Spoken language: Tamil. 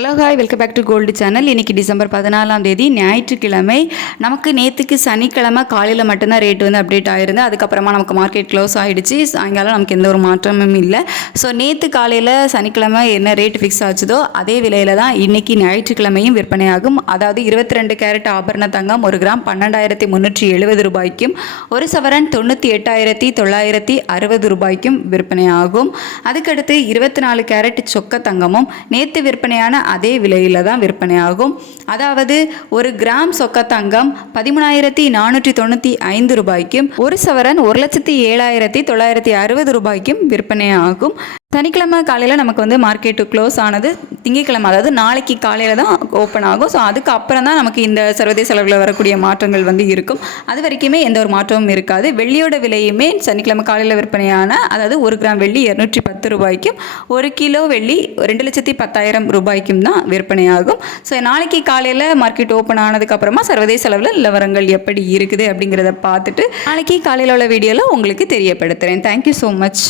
Hello hi, welcome back to gold channel. இன்றைக்கி டிசம்பர் 14ஆம் தேதி ஞாயிற்றுக்கிழமை. நமக்கு நேற்றுக்கு சனிக்கிழமை காலையில் மட்டும்தான் ரேட் வந்து அப்டேட் ஆகிருந்து. அதுக்கப்புறமா நமக்கு மார்க்கெட் க்ளோஸ் ஆகிடுச்சு. சாயங்காலம் நமக்கு எந்த ஒரு மாற்றமும் இல்லை. ஸோ நேற்று காலையில் சனிக்கிழமை என்ன ரேட் ஃபிக்ஸ் ஆச்சுதோ அதே விலையில் தான் இன்றைக்கி ஞாயிற்றுக்கிழமையும் விற்பனையாகும். அதாவது 22 கேரட் ஆபரண தங்கம் 1 கிராம் 12,370 ரூபாய்க்கும், ஒரு சவரன் 98,960 ரூபாய்க்கும் விற்பனையாகும். அதுக்கடுத்து 24 கேரட் சொக்க தங்கமும் நேற்று விற்பனையான அதே விலையில் தான் விற்பனையாகும். அதாவது 1 கிராம் சொக்க தங்கம் 13,495 ரூபாய்க்கும், ஒரு சவரன் 1,07,960 ரூபாய்க்கும் விற்பனையாகும். சனிக்கிழமை காலையில் நமக்கு வந்து மார்க்கெட்டு க்ளோஸ் ஆனது. திங்கட்கிழமை அதாவது நாளைக்கு காலையில் தான் ஓப்பன் ஆகும். ஸோ அதுக்கு அப்புறம் தான் நமக்கு இந்த சர்வதேச அளவில் வரக்கூடிய மாற்றங்கள் வந்து இருக்கும். அது வரைக்குமே எந்த ஒரு மாற்றமும் இருக்காது. வெள்ளியோட விலையுமே சனிக்கிழமை காலையில் விற்பனையான, அதாவது 1 கிராம் வெள்ளி 210 ரூபாய்க்கும், 1 கிலோ வெள்ளி 2,10,000 ரூபாய்க்கும் தான் விற்பனையாகும். ஸோ நாளைக்கு காலையில் மார்க்கெட் ஓப்பன் ஆனதுக்கப்புறமா சர்வதேச அளவில் நிலவரங்கள் எப்படி இருக்குது அப்படிங்கிறத பார்த்துட்டு நாளைக்கு காலையில் உள்ள வீடியோவில் உங்களுக்கு தெரியப்படுத்துகிறேன். Thank you so much.